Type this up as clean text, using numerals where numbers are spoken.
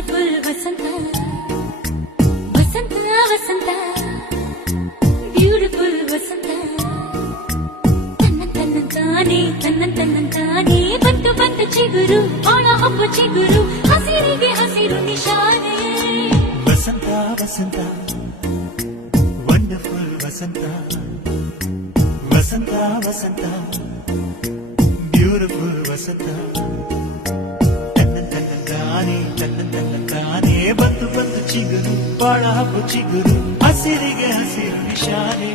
beautiful ವಸಂತ ವಸಂತ ವಸಂತ beautiful ವಸಂತ ತನ್ನಂತಾನೆ ಬಂತು ಬಂತು ಚಿಗುರು ಒಳ ಹಬ್ಬ ಚಿಗುರು ಹಸಿರಿಗೆ ಹಸಿರು ನಿಶಾನೆ ವಸಂತ ವಸಂತ ವಂಡರ್ಫುಲ್ ವಸಂತ ವಸಂತ ವಸಂತ ಬ್ಯೂಟಿಫುಲ್ ವಸಂತ ತನ್ನಂತಾನೆ ಬಂತು ಬಂತು ಚಿಗುರು ಒಳ ಹಬ್ಬ ಚಿಗುರು ಹಸಿರಿಗೆ ಹಸಿರು ನಿಶಾನೆ